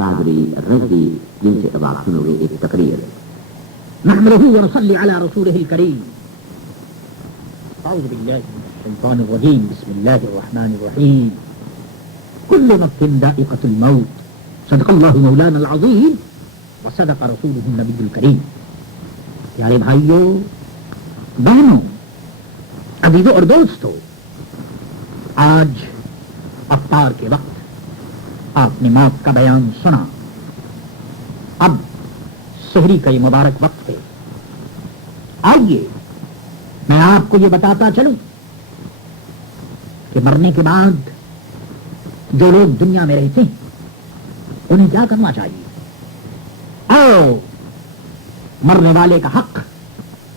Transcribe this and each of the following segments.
قادری رضی جن سے اب آپ سنو گے ایک تقریر. نحمده ونصلي على رسوله الكريم. اعوذ بالله من الشيطان الرجيم. بسم الله الرحمن الرحيم. كل نفس ذائقة الموت. صدق الله مولانا العظيم وصدق رسوله النبي الكريم. پیارے بھائیوں، بہنوں، عزیزوں اور دوستوں، آج افطار کے وقت آپ نے موت کا بیان سنا. اب سحری کا یہ مبارک وقت ہے. آئیے میں آپ کو یہ بتاتا چلوں کہ مرنے کے بعد جو لوگ دنیا میں رہتے ہیں انہیں کیا کرنا چاہیے. آؤ، مرنے والے کا حق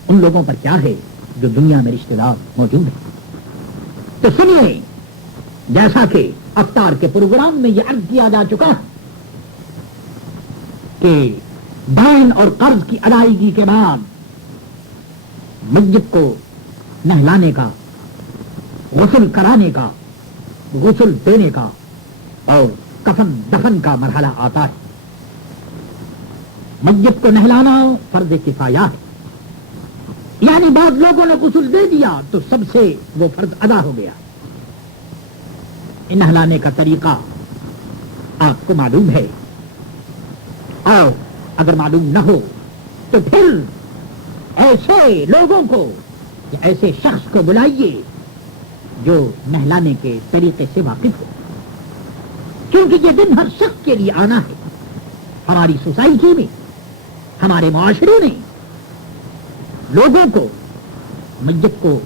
ان لوگوں پر کیا ہے جو دنیا میں رشتہ دار موجود ہیں. تو سنیے، جیسا کہ افطار کے پروگرام میں یہ عرض کیا جا چکا کہ دین اور قرض کی ادائیگی کے بعد میت کو نہلانے کا، غسل کرانے کا، غسل دینے کا اور کفن دفن کا مرحلہ آتا ہے. میت کو نہلانا فرض کفایہ ہے، یعنی بعض لوگوں نے غسل دے دیا تو سب سے وہ فرض ادا ہو گیا. نہلانے کا طریقہ آپ کو معلوم ہے. آؤ، اگر معلوم نہ ہو تو پھر ایسے لوگوں کو یا ایسے شخص کو بلائیے جو نہلانے کے طریقے سے واقف ہو، کیونکہ یہ دن ہر شخص کے لیے آنا ہے. ہماری سوسائٹی میں، ہمارے معاشرے میں لوگوں کو میت کو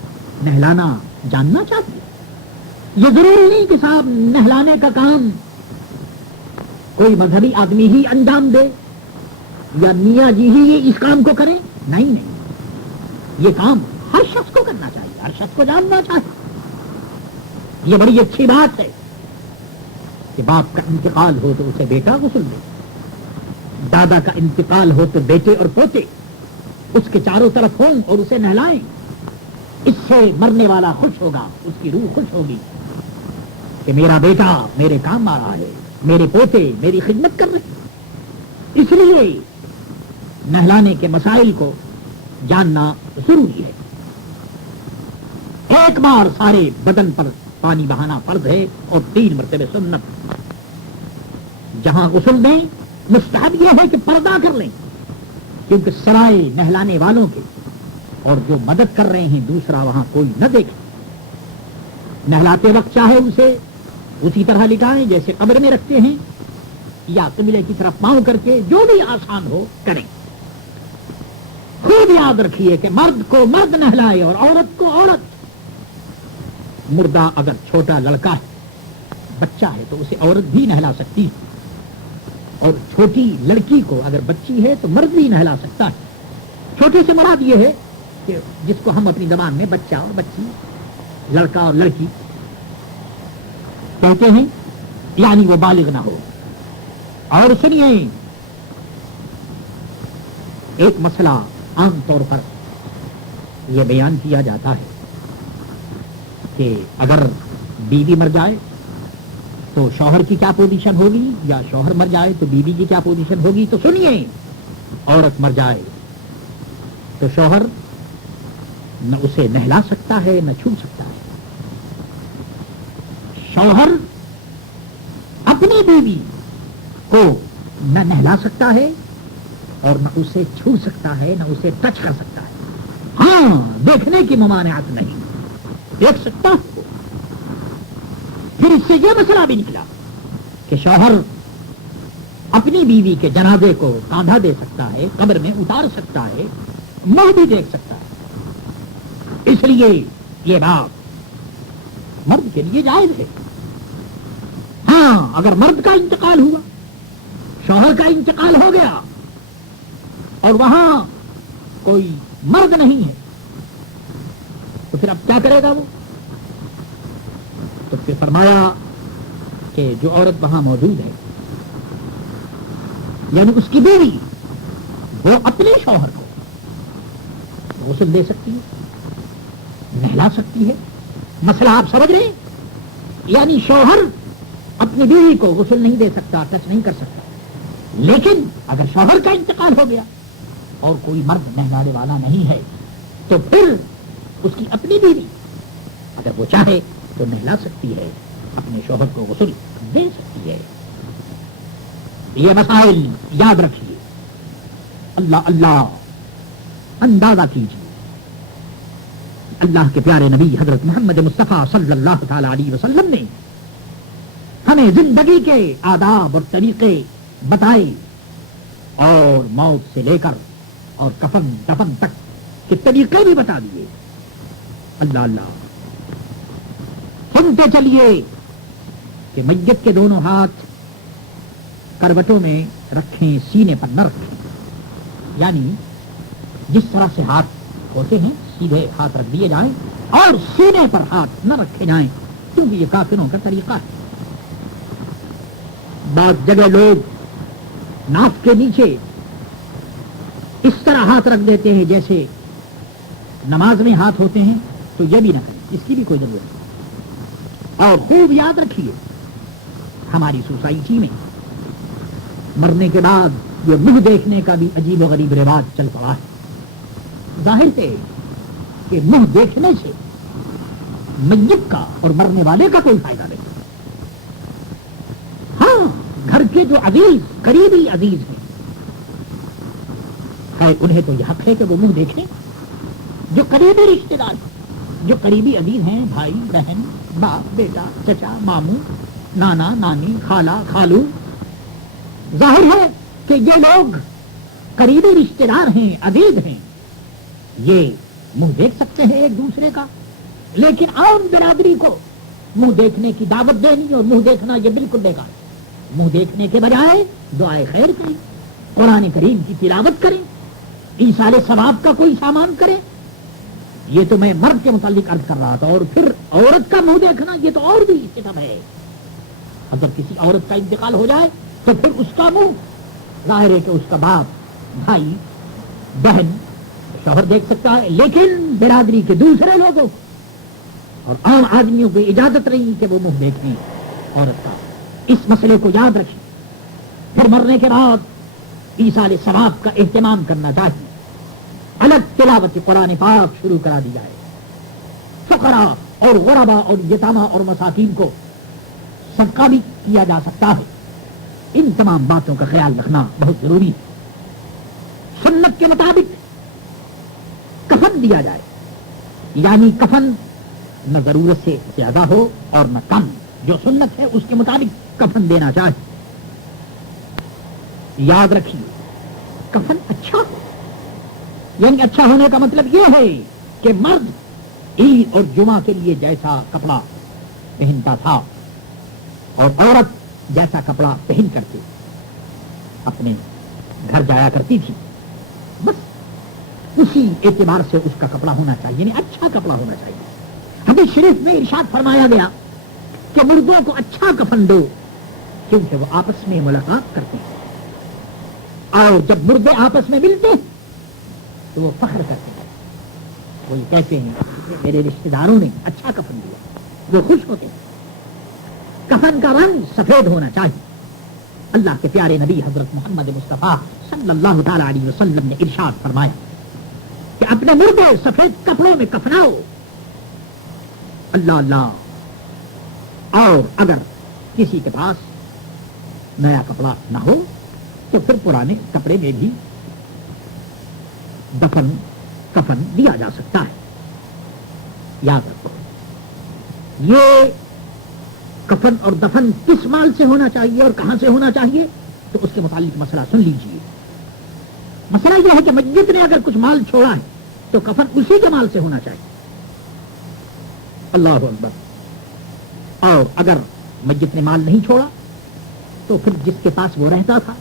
نہلانا جاننا چاہیے. یہ ضروری نہیں کہ صاحب نہلانے کا کام کوئی مذہبی آدمی ہی انجام دے یا میاں جی ہی اس کام کو کریں. نہیں، یہ کام ہر شخص کو کرنا چاہیے، ہر شخص کو جاننا چاہیے. یہ بڑی اچھی بات ہے کہ باپ کا انتقال ہو تو اسے بیٹا غسل دے، دادا کا انتقال ہو تو بیٹے اور پوتے اس کے چاروں طرف ہوں اور اسے نہلائیں. اس سے مرنے والا خوش ہوگا، اس کی روح خوش ہوگی کہ میرا بیٹا میرے کام آ رہا ہے، میرے پوتے میری خدمت کر رہے ہیں. اس لیے نہلانے کے مسائل کو جاننا ضروری ہے. ایک بار سارے بدن پر پانی بہانا فرض ہے اور 3 مرتبہ سنت. جہاں غسل دیں مستحب یہ ہے کہ پردہ کر لیں، کیونکہ سرائے نہلانے والوں کے اور جو مدد کر رہے ہیں دوسرا وہاں کوئی نہ دیکھے. نہلاتے وقت چاہے اسے اسی طرح لٹائیں جیسے قبر میں رکھتے ہیں، یا قبلے کی طرف پاؤں کر کے، جو بھی آسان ہو کریں. خوب یاد رکھیے کہ مرد کو مرد نہلائے اور عورت کو عورت. مردہ اگر چھوٹا لڑکا ہے، بچہ ہے، تو اسے عورت بھی نہلا سکتی ہے، اور چھوٹی لڑکی کو اگر بچی ہے تو مرد بھی نہلا سکتا ہے. چھوٹے سے مراد یہ ہے کہ جس کو ہم اپنی زبان میں بچہ اور بچی، لڑکا اور لڑکی کہتے ہیں، یعنی وہ بالغ نہ ہو. اور سنیے، ایک مسئلہ عام طور پر یہ بیان کیا جاتا ہے کہ اگر بیوی مر جائے تو شوہر کی کیا پوزیشن ہوگی، یا شوہر مر جائے تو بیوی کی کیا پوزیشن ہوگی. تو سنیے، عورت مر جائے تو شوہر نہ اسے نہلا سکتا ہے نہ چھو سکتا ہے. شوہر اپنی بیوی کو نہ نہلا سکتا ہے اور نہ اسے چھو سکتا ہے، نہ اسے ٹچ کر سکتا ہے. ہاں، دیکھنے کی ممانعت نہیں، دیکھ سکتا ہے. پھر اس سے یہ مسئلہ بھی نکلا کہ شوہر اپنی بیوی کے جنازے کو کاندھا دے سکتا ہے، قبر میں اتار سکتا ہے، منہ بھی دیکھ سکتا ہے. اس لیے یہ بات مرد کے لیے جائز ہے. ہاں، اگر مرد کا انتقال ہوا، شوہر کا انتقال ہو گیا اور وہاں کوئی مرد نہیں ہے، تو پھر اب کیا کرے گا وہ؟ تو پھر فرمایا کہ جو عورت وہاں موجود ہے، یعنی اس کی بیوی، وہ اپنے شوہر کو غسل دے سکتی ہے، نہلا سکتی ہے. مسئلہ آپ سمجھ رہے ہیں؟ یعنی شوہر اپنی بیوی کو غسل نہیں دے سکتا، ٹچ نہیں کر سکتا، لیکن اگر شوہر کا انتقال ہو گیا اور کوئی مرد نہلانے والا نہیں ہے تو پھر اس کی اپنی بیوی اگر وہ چاہے تو نہلا سکتی ہے، اپنے شوہر کو غسل دے سکتی ہے۔ یہ مسائل یاد رکھیے، اللہ اللہ اندازہ کیجیے۔ اللہ کے پیارے نبی حضرت محمد مصطفیٰ صلی اللہ تعالی علیہ وسلم نے ہمیں زندگی کے آداب اور طریقے بتائے، اور موت سے لے کر اور کفن دفن تک کے طریقے بھی بتا دیے۔ اللہ اللہ سنتے چلیے کہ میت کے دونوں ہاتھ کروٹوں میں رکھیں، سینے پر نہ رکھیں، یعنی جس طرح سے ہاتھ ہوتے ہیں سیدھے ہاتھ رکھ دیے جائیں اور سینے پر ہاتھ نہ رکھے جائیں، کیونکہ یہ کافروں کا طریقہ ہے۔ بعض جگہ لوگ ناف کے نیچے اس طرح ہاتھ رکھ دیتے ہیں جیسے نماز میں ہاتھ ہوتے ہیں، تو یہ بھی نہ کریں، اس کی بھی کوئی ضرورت نہیں۔ اور خوب یاد رکھیے، ہماری سوسائٹی میں مرنے کے بعد یہ منہ دیکھنے کا بھی عجیب و غریب رواج چل پڑا ہے۔ ظاہر ہے کہ منہ دیکھنے سے میت کا اور مرنے والے کا کوئی فائدہ نہیں۔ ہاں، گھر کے جو عزیز قریبی عزیز ہیں ہے انہیں تو یہ حق ہے کہ وہ منہ دیکھیں، جو قریبی رشتے دار ہیں، جو قریبی عزیز ہیں، بھائی بہن باپ بیٹا چچا ماموں نانا نانی خالہ خالو، ظاہر ہے کہ یہ لوگ قریبی رشتے دار ہیں، عزیز ہیں، یہ منہ دیکھ سکتے ہیں ایک دوسرے کا، لیکن عام برادری کو منہ دیکھنے کی دعوت دینی اور منہ دیکھنا یہ بالکل بیکار ہے۔ منہ دیکھنے کے بجائے دعائے خیر کریں، قرآن کریم کی تلاوت کریں، ایصال ثواب کا کوئی سامان کریں۔ یہ تو میں مرد کے متعلق عرض کر رہا تھا، اور پھر عورت کا منہ دیکھنا یہ تو اور بھی ستم ہے۔ اگر کسی عورت کا انتقال ہو جائے تو پھر اس کا منہ ظاہر ہے کہ اس کا باپ بھائی بہن شوہر دیکھ سکتا ہے، لیکن برادری کے دوسرے لوگوں اور عام آدمیوں کو اجازت نہیں کہ وہ منہ دیکھیں عورت کا۔ اس مسئلے کو یاد رکھیں۔ پھر مرنے کے بعد ایصال ثواب کا اہتمام کرنا چاہیے، الگ تلاوت قرآن پاک شروع کرا دی جائے، فقراء اور غرباء اور یتامى اور مساکین کو صدقہ بھی کیا جا سکتا ہے۔ ان تمام باتوں کا خیال رکھنا بہت ضروری ہے۔ سنت کے مطابق کفن دیا جائے، یعنی کفن نہ ضرورت سے زیادہ ہو اور نہ کم، جو سنت ہے اس کے مطابق کفن دینا چاہیے۔ یاد رکھیے، کفن اچھا ہو، یعنی اچھا ہونے کا مطلب یہ ہے کہ مرد عید اور جمعہ کے لیے جیسا کپڑا پہنتا تھا اور عورت جیسا کپڑا پہن کر کے اپنے گھر جایا کرتی تھی، بس اسی اعتبار سے اس کا کپڑا ہونا چاہیے، یعنی اچھا کپڑا ہونا چاہیے۔ حدیث شریف میں ارشاد فرمایا گیا کہ مردوں کو اچھا کفن دو، کیونکہ وہ آپس میں ملاقات کرتے ہیں، اور جب مردے آپس میں ملتے ہیں تو وہ فخر کرتے ہیں، وہ یہ کہتے ہیں میرے رشتہ داروں نے اچھا کفن دیا، وہ خوش ہوتے ہیں۔ کفن کا رنگ سفید ہونا چاہیے۔ اللہ کے پیارے نبی حضرت محمد مصطفیٰ صلی اللہ تعالی علیہ وسلم نے ارشاد فرمایا کہ اپنے مردے سفید کپڑوں میں کفناؤ۔ اللہ اللہ، اور اگر کسی کے پاس نیا کپڑا نہ ہو تو پھر پرانے کپڑے میں بھی کفن دیا جا سکتا ہے۔ یاد رکھو، یہ کفن اور دفن کس مال سے ہونا چاہیے اور کہاں سے ہونا چاہیے، تو اس کے متعلق مسئلہ سن لیجئے۔ مسئلہ یہ ہے کہ میت نے اگر کچھ مال چھوڑا ہے تو کفن اسی کے مال سے ہونا چاہیے۔ اللہ اکبر۔ اور اگر میت نے مال نہیں چھوڑا تو پھر جس کے پاس وہ رہتا تھا،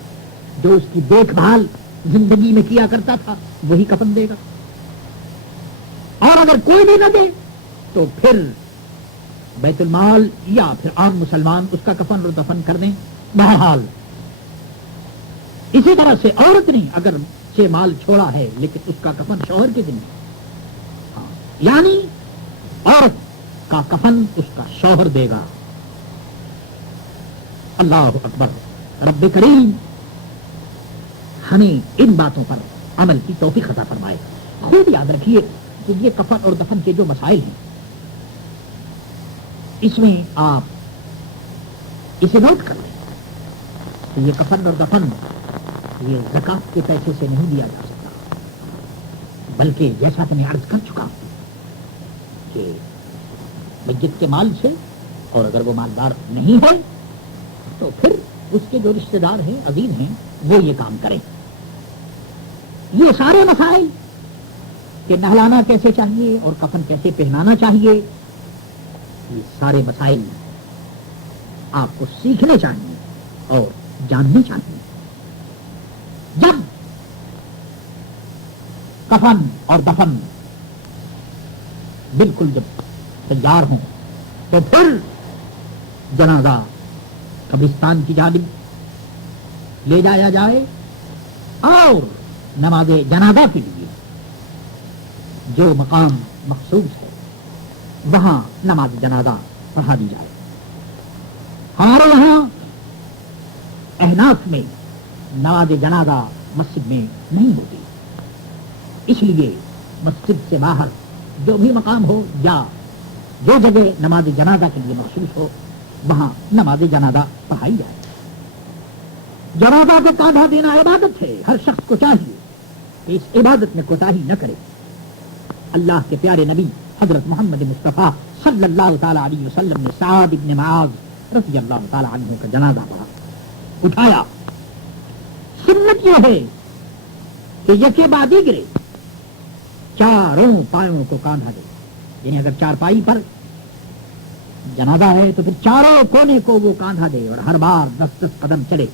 جو اس کی دیکھ بھال زندگی میں کیا کرتا تھا، وہی کفن دے گا۔ اور اگر کوئی بھی نہ دے تو پھر بیت المال یا پھر عام مسلمان اس کا کفن اور دفن کر دیں۔ بہرحال اسی طرح سے عورت نے اگر سے مال چھوڑا ہے لیکن اس کا کفن شوہر کے دن، یعنی عورت کا کفن اس کا شوہر دے گا۔ اللہ اکبر۔ رب کریم ہمیں ان باتوں پر عمل کی توفیق عطا فرمائے. خوب یاد رکھیے کہ یہ کفن اور دفن کے جو مسائل ہیں اس میں آپ اسے نوٹ کر لیں کہ یہ کفن اور دفن یہ زکات کے پیسے سے نہیں دیا جا سکتا، بلکہ جیسا کہ میں عرض کر چکا ہوں کہ میت کے مال سے، اور اگر وہ مالدار نہیں ہے تو پھر اس کے جو رشتہ دار ہیں عزیز ہیں وہ یہ کام کریں. یہ سارے مسائل کہ نہلانا کیسے چاہیے اور کفن کیسے پہنانا چاہیے، یہ سارے مسائل آپ کو سیکھنے چاہیے اور جاننے چاہیے. جب کفن اور دفن بالکل جب تیار ہوں تو پھر جنازہ قبرستان کی جانب لے جایا جائے اور نماز جنازہ کے لیے جو مقام مخصوص ہے وہاں نماز جنازہ پڑھا دی جائے. ہمارے یہاں احناف میں نماز جنازہ مسجد میں نہیں ہوتی، اس لیے مسجد سے باہر جو بھی مقام ہو یا جو جگہ نماز جنازہ کے لیے مخصوص ہو وہاں نماز جنازہ پڑھائی جائے. جنازہ کو کاندھا دینا عبادت ہے، ہر شخص کو چاہیے کہ اس عبادت میں کوتاہی نہ کرے. اللہ کے پیارے نبی حضرت محمد مصطفیٰ صلی اللہ تعالی علیہ وسلم نے سعد بن معاذ رضی اللہ تعالی عنہ کا جنازہ پڑھا، اٹھایا. سنت یہ ہے کہ یکے بعد گرے چاروں پایوں کو کاندھا دے، یعنی اگر چار پائی پر جنازہ ہے تو پھر چاروں کونے کو وہ کاندھا دے اور ہر بار 10 قدم چلے.